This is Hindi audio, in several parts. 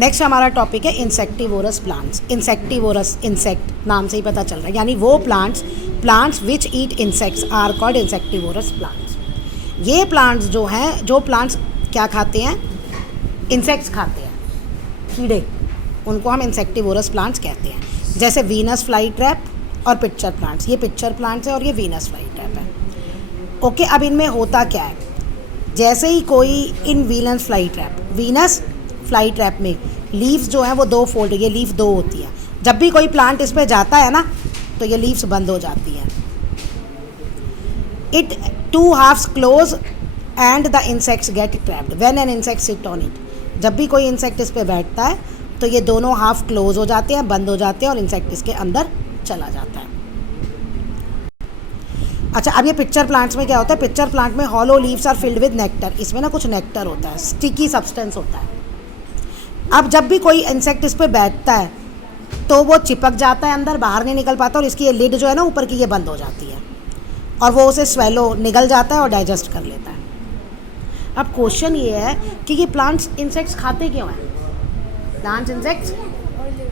नेक्स्ट हमारा टॉपिक है इंसेक्टिवोरस प्लांट्स। इंसेक्टिवोरस, इंसेक्ट नाम से ही पता चल रहा है, यानी वो plants which eat insects are called insectivorous plants. ये प्लांट्स जो हैं, जो प्लांट्स क्या खाते हैं, इंसेक्ट्स खाते हैं, कीड़े, उनको हम इंसेक्टिवोरस प्लांट्स कहते हैं। जैसे वीनस फ्लाई ट्रैप और पिक्चर प्लांट्स, ये पिक्चर प्लांट्स है और ये वीनस फ्लाई ट्रैप है। ओके, अब इनमें होता क्या है, जैसे ही कोई इन वीनस फ्लाई ट्रैप में लीव्स जो हैं वो दो फोल्ड, ये लीफ दो होती है, जब भी कोई प्लांट इस पे जाता है ना तो ये लीव्स बंद हो जाती हैं। It two halves close and the insects get trapped when an insect sit on it. जब भी कोई इंसेक्ट इस पे बैठता है तो ये दोनों हाफ क्लोज हो जाते हैं, बंद हो जाते हैं और इंसेक्ट इसके अंदर चला जाता है। अच्छा, अब ये पिक्चर प्लांट्स में क्या होता है, पिक्चर प्लांट में hollow leaves are filled with nectar, इसमें ना कुछ नेक्टर होता है, स्टिकी सब्सटेंस होता है। अब जब भी कोई इंसेक्ट इस पे बैठता है तो वो चिपक जाता है अंदर, बाहर नहीं निकल पाता और इसकी ये लिड जो है ना ऊपर की, ये बंद हो जाती है और वो उसे स्वेलो निगल जाता है और डाइजेस्ट कर लेता है। अब क्वेश्चन ये है कि ये प्लांट्स इंसेक्ट्स खाते क्यों हैं, प्लांट्स इंसेक्ट्स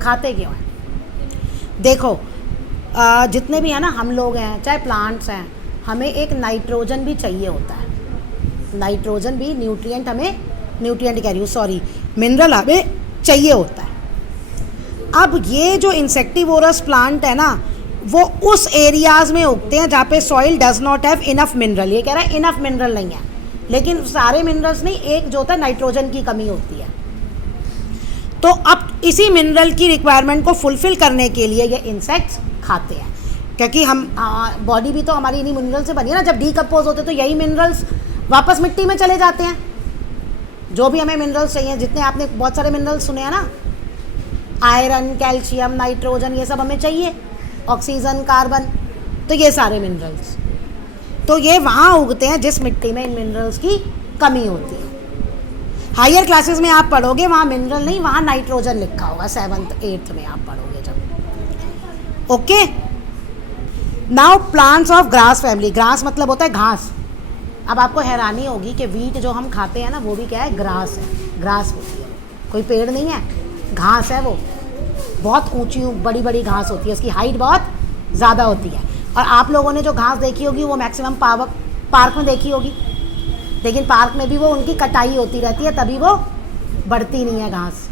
खाते क्यों हैं। देखो, जितने भी हैं ना हम लोग हैं, चाहे प्लांट्स हैं, हमें एक नाइट्रोजन भी चाहिए होता है। नाइट्रोजन भी न्यूट्रिएंट हमें, न्यूट्रिएंट कह रही हूँ सॉरी, मिनरल हमें चाहिए होता है। अब ये जो इंसेक्टिवोरस प्लांट है ना, वो उस एरियाज़ में उगते हैं जहाँ पे soil does not have enough mineral. ये कह रहा है इनफ मिनरल नहीं है, लेकिन सारे मिनरल्स नहीं, एक जो होता है नाइट्रोजन की कमी होती है। तो अब इसी मिनरल की रिक्वायरमेंट को फुलफ़िल करने के लिए ये इंसेक्ट्स खाते हैं, क्योंकि हम बॉडी भी तो हमारी इन्हीं मिनरल से बनी है ना। जब डीकम्पोज होते तो यही मिनरल्स वापस मिट्टी में चले जाते हैं। जो भी हमें मिनरल्स चाहिए, जितने आपने बहुत सारे मिनरल्स सुने हैं ना, आयरन, कैल्शियम, नाइट्रोजन, ये सब हमें चाहिए, ऑक्सीजन, कार्बन, तो ये सारे मिनरल्स तो ये वहाँ उगते हैं जिस मिट्टी में इन मिनरल्स की कमी होती है। हायर क्लासेस में आप पढ़ोगे वहाँ मिनरल नहीं, वहाँ नाइट्रोजन लिखा होगा, 7th 8th में आप पढ़ोगे जब। Okay, now plants of grass family. Grass मतलब होता है घास। अब आपको हैरानी होगी कि वीट जो हम खाते हैं ना, वो भी क्या है, ग्रास है, ग्रास होती है, कोई पेड़ नहीं है, घास है। वो बहुत ऊंची बड़ी बड़ी घास होती है, उसकी हाइट बहुत ज़्यादा होती है। और आप लोगों ने जो घास देखी होगी वो मैक्सिमम पार्क में देखी होगी, लेकिन पार्क में भी वो उनकी कटाई होती रहती है, तभी वो बढ़ती नहीं है घास।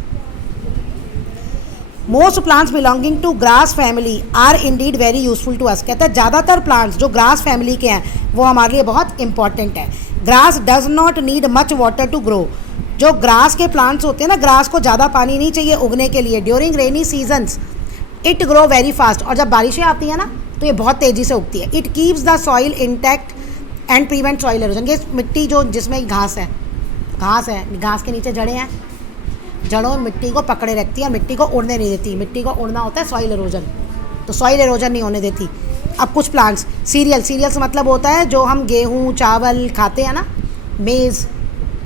Most plants belonging to grass family are indeed very useful to us. कहता है ज़्यादातर प्लांट्स जो ग्रास फैमिली के हैं वो हमारे लिए बहुत इंपॉर्टेंट है। Grass does not need much water to grow. जो ग्रास के प्लांट्स होते हैं ना, ग्रास को ज़्यादा पानी नहीं चाहिए उगने के लिए। During rainy seasons it grow very fast. और जब बारिशें आती हैं ना तो ये बहुत तेज़ी से उगती है। It keeps the soil intact and prevent soil halogen. ये मिट्टी जो जिसमें घास है, घास के नीचे जड़ें हैं, जड़ों मिट्टी को पकड़े रखती है और मिट्टी को उड़ने नहीं देती। मिट्टी को उड़ना होता है सॉइल एरोजन, तो सॉइल एरोजन नहीं होने देती। अब कुछ प्लांट्स, सीरियल्स मतलब होता है जो हम गेहूँ चावल खाते हैं ना, मेज़,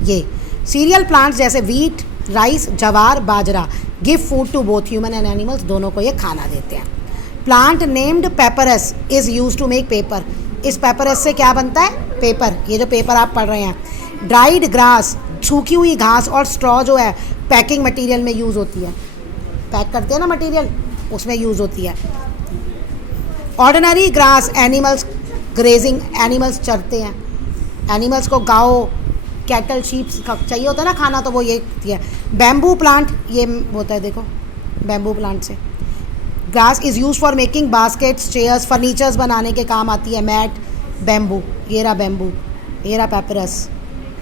ये सीरियल प्लांट्स जैसे wheat, rice, jowar, bajra give food to both human and animals, दोनों को ये खाना देते हैं। Plant named papyrus is use to make paper. इस पेपरस से क्या बनता है, पेपर। ये जो पेपर आप पढ़ रहे हैं। ड्राइड ग्रास, सूखी हुई घास, और स्ट्रॉ जो है पैकिंग मटेरियल में यूज़ होती है, पैक करते हैं ना मटेरियल, उसमें यूज़ होती है। Ordinary grass animals grazing, animals चरते हैं। एनिमल्स को गाओ, कैटल, शीप्स चाहिए होता है ना खाना, तो वो ये है। बैम्बू प्लांट, ये होता है देखो, बैम्बू प्लांट से grass is use for making baskets, chairs, furnitures बनाने के काम आती है। मैट, बैम्बू, ये रहा बैम्बू, ये रहा पेपरस।